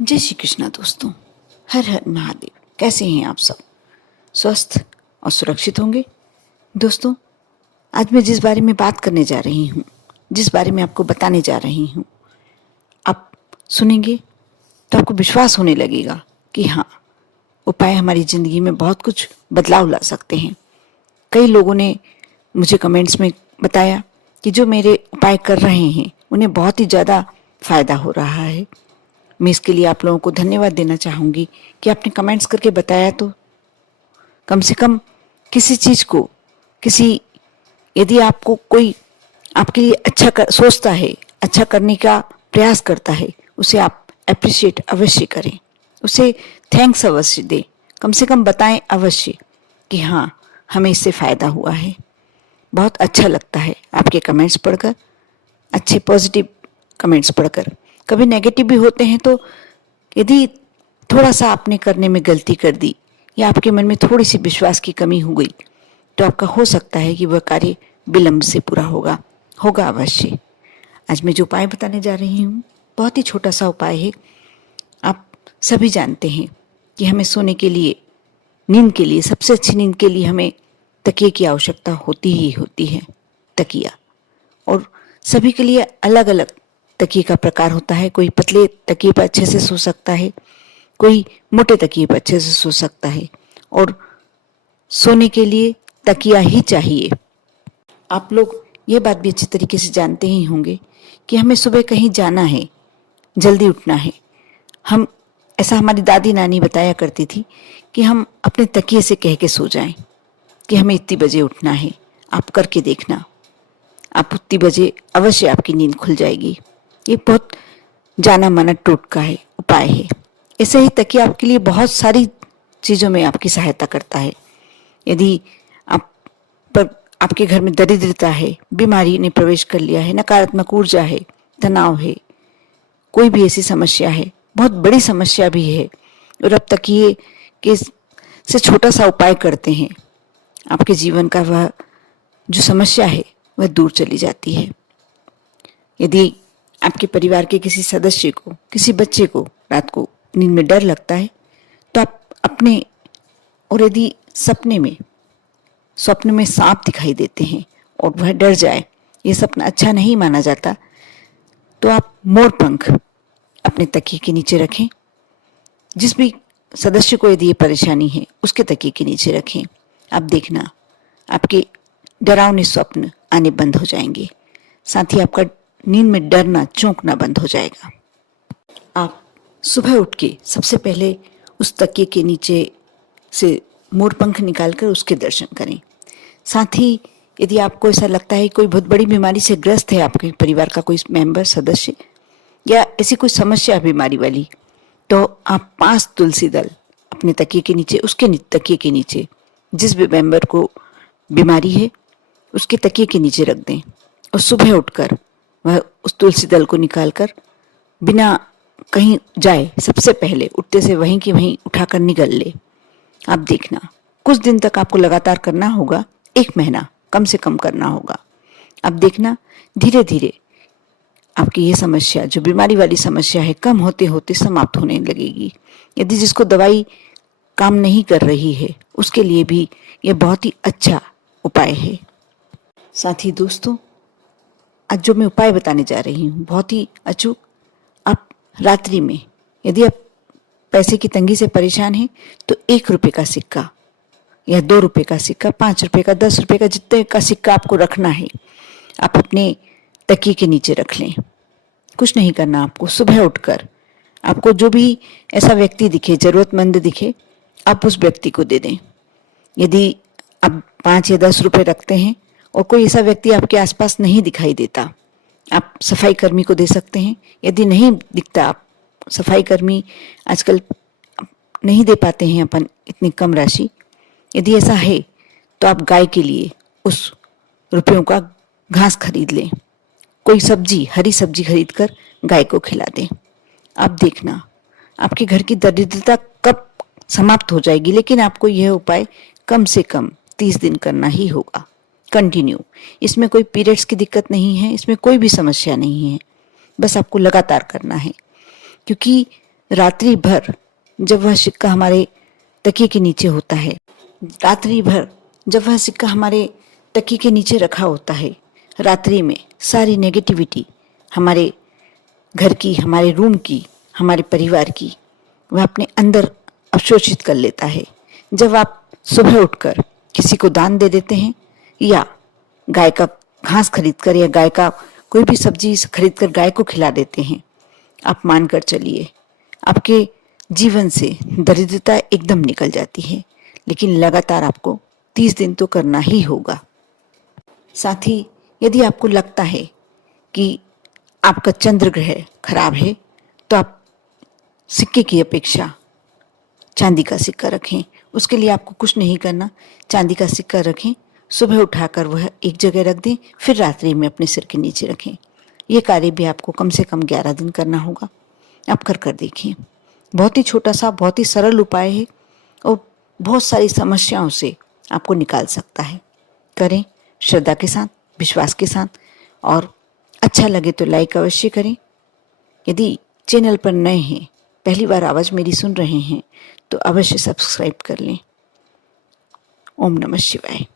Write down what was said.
जय श्री कृष्णा दोस्तों। हर हर महादेव। कैसे हैं आप सब? स्वस्थ और सुरक्षित होंगे। दोस्तों, आज मैं जिस बारे में बात करने जा रही हूँ, जिस बारे में आपको बताने जा रही हूँ, आप सुनेंगे तो आपको विश्वास होने लगेगा कि हाँ, उपाय हमारी ज़िंदगी में बहुत कुछ बदलाव ला सकते हैं। कई लोगों ने मुझे कमेंट्स में बताया कि जो मेरे उपाय कर रहे हैं उन्हें बहुत ही ज़्यादा फ़ायदा हो रहा है। मैं इसके लिए आप लोगों को धन्यवाद देना चाहूँगी कि आपने कमेंट्स करके बताया। तो कम से कम किसी चीज़ को, यदि आपको कोई आपके लिए अच्छा सोचता है, अच्छा करने का प्रयास करता है, उसे आप अप्रिशिएट अवश्य करें, उसे थैंक्स अवश्य दें, कम से कम बताएं अवश्य कि हाँ, हमें इससे फ़ायदा हुआ है। बहुत अच्छा लगता है आपके कमेंट्स पढ़कर, अच्छे पॉजिटिव कमेंट्स पढ़कर। कभी नेगेटिव भी होते हैं, तो यदि थोड़ा सा आपने करने में गलती कर दी या आपके मन में थोड़ी सी विश्वास की कमी हो गई, तो आपका हो सकता है कि वह कार्य विलंब से पूरा होगा अवश्य। आज मैं जो उपाय बताने जा रही हूँ बहुत ही छोटा सा उपाय है। आप सभी जानते हैं कि हमें सोने के लिए, नींद के लिए, सबसे अच्छी नींद के लिए हमें तकिए की आवश्यकता होती ही होती है। तकिया, और सभी के लिए अलग अलग तकिए का प्रकार होता है। कोई पतले तकिए पर अच्छे से सो सकता है, कोई मोटे तकिए पर अच्छे से सो सकता है, और सोने के लिए तकिया ही चाहिए। आप लोग ये बात भी अच्छी तरीके से जानते ही होंगे कि हमें सुबह कहीं जाना है, जल्दी उठना है। ऐसा हमारी दादी नानी बताया करती थी कि हम अपने तकिए से कह के सो जाएं कि हमें इतनी बजे उठना है। आप करके देखना, आप उतनी बजे अवश्य आपकी नींद खुल जाएगी। ये बहुत जाना माना टोटका है, उपाय है। ऐसे ही तकिया आपके लिए बहुत सारी चीज़ों में आपकी सहायता करता है। यदि आप पर आपके घर में दरिद्रता है, बीमारी ने प्रवेश कर लिया है, नकारात्मक ऊर्जा है, तनाव है, कोई भी ऐसी समस्या है, बहुत बड़ी समस्या भी है, और अब तकिए के से छोटा सा उपाय करते हैं, आपके जीवन का वह जो समस्या है वह दूर चली जाती है। यदि आपके परिवार के किसी सदस्य को, किसी बच्चे को रात को नींद में डर लगता है, तो आप अपने, और यदि स्वप्न में सांप दिखाई देते हैं और वह डर जाए, ये सपना अच्छा नहीं माना जाता, तो आप मोर पंख अपने तकिए के नीचे रखें। जिस भी सदस्य को यदि ये परेशानी है, उसके तकिए के नीचे रखें। आप देखना, आपके डरावने स्वप्न आने बंद हो जाएंगे, साथ ही आपका नींद में डरना, चौंकना बंद हो जाएगा। आप सुबह उठ के सबसे पहले उस तकिए के नीचे से मोरपंख निकालकर उसके दर्शन करें। साथ ही यदि आपको ऐसा लगता है कोई बहुत बड़ी बीमारी से ग्रस्त है, आपके परिवार का कोई मेंबर, सदस्य, या ऐसी कोई समस्या बीमारी वाली, तो आप 5 तुलसी दल अपने तकिए के नीचे, उसके तकिए के नीचे, जिस भी मेंबर को बीमारी है उसके तकिए के नीचे रख दें, और सुबह उठकर वह उस तुलसी दल को निकालकर बिना कहीं जाए सबसे पहले उठते से वहीं की वहीं उठाकर निगल ले। आप देखना, कुछ दिन तक आपको लगातार करना होगा, 1 महीना कम से कम करना होगा। अब देखना, धीरे धीरे आपकी ये समस्या, जो बीमारी वाली समस्या है, कम होते होते समाप्त होने लगेगी। यदि जिसको दवाई काम नहीं कर रही है, उसके लिए भी ये बहुत ही अच्छा उपाय है। साथ ही दोस्तों, आज जो मैं उपाय बताने जा रही हूँ बहुत ही अचूक। आप रात्रि में, यदि आप पैसे की तंगी से परेशान हैं, तो 1 रुपये का सिक्का या 2 रुपये का सिक्का, 5 रुपये का, 10 रुपये का, जितने का सिक्का आपको रखना है, आप अपने तकिए के नीचे रख लें। कुछ नहीं करना आपको। सुबह उठकर आपको जो भी ऐसा व्यक्ति दिखे, जरूरतमंद दिखे, आप उस व्यक्ति को दे दें। यदि आप 5 या 10 रुपये रखते हैं और कोई ऐसा व्यक्ति आपके आसपास नहीं दिखाई देता, आप सफाई कर्मी को दे सकते हैं। यदि नहीं दिखता, आप सफाई कर्मी आजकल नहीं दे पाते हैं अपन इतनी कम राशि, यदि ऐसा है तो आप गाय के लिए उस रुपयों का घास खरीद लें। कोई सब्जी, हरी सब्जी खरीद कर गाय को खिला दें। आप देखना, आपके घर की दरिद्रता कब समाप्त हो जाएगी। लेकिन आपको यह उपाय कम से कम 30 दिन करना ही होगा, कंटिन्यू। इसमें कोई पीरियड्स की दिक्कत नहीं है, इसमें कोई भी समस्या नहीं है, बस आपको लगातार करना है। क्योंकि रात्रि भर जब वह सिक्का हमारे तकिए के नीचे होता है, रात्रि भर जब वह सिक्का हमारे तकिए के नीचे रखा होता है, रात्रि में सारी नेगेटिविटी हमारे घर की, हमारे रूम की, हमारे परिवार की, वह अपने अंदर अवशोषित कर लेता है। जब आप सुबह उठकर किसी को दान दे देते हैं या गाय का घास खरीदकर या गाय का कोई भी सब्जी खरीदकर गाय को खिला देते हैं, आप मानकर चलिए आपके जीवन से दरिद्रता एकदम निकल जाती है। लेकिन लगातार आपको 30 दिन तो करना ही होगा। साथ ही यदि आपको लगता है कि आपका चंद्र ग्रह खराब है तो आप सिक्के की अपेक्षा चांदी का सिक्का रखें। उसके लिए आपको कुछ नहीं करना, चांदी का सिक्का रखें, सुबह उठाकर वह एक जगह रख दें, फिर रात्रि में अपने सिर के नीचे रखें। ये कार्य भी आपको कम से कम 11 दिन करना होगा। आप कर देखिए। बहुत ही छोटा सा, बहुत ही सरल उपाय है और बहुत सारी समस्याओं से आपको निकाल सकता है। करें श्रद्धा के साथ, विश्वास के साथ, और अच्छा लगे तो लाइक अवश्य करें। यदि चैनल पर नए हैं, पहली बार आवाज़ मेरी सुन रहे हैं, तो अवश्य सब्सक्राइब कर लें। ओम नमः शिवाय।